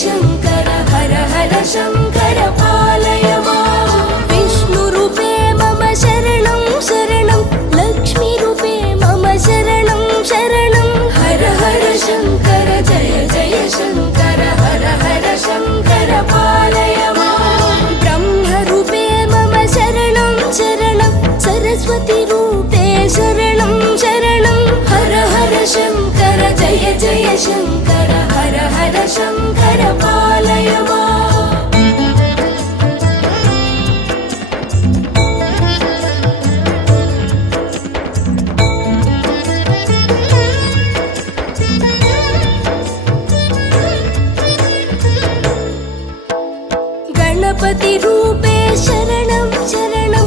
शङ्कर हर हर शङ्कर पालय माम् विष्णुरूपे मम शरणं शरणं लक्ष्मीरूपे मम शरणं शरणं हर हर शङ्कर जय जय शङ्कर हर हर शङ्कर पालय माम् ब्रह्मरूपे मम शरणं शरणं सरस्वतीरूपे शरणं शरणं हर हर शङ्कर जय जय शङ्कर हर हर शङ्कर पालय माम् गणपतिरूपे शरणं शरणं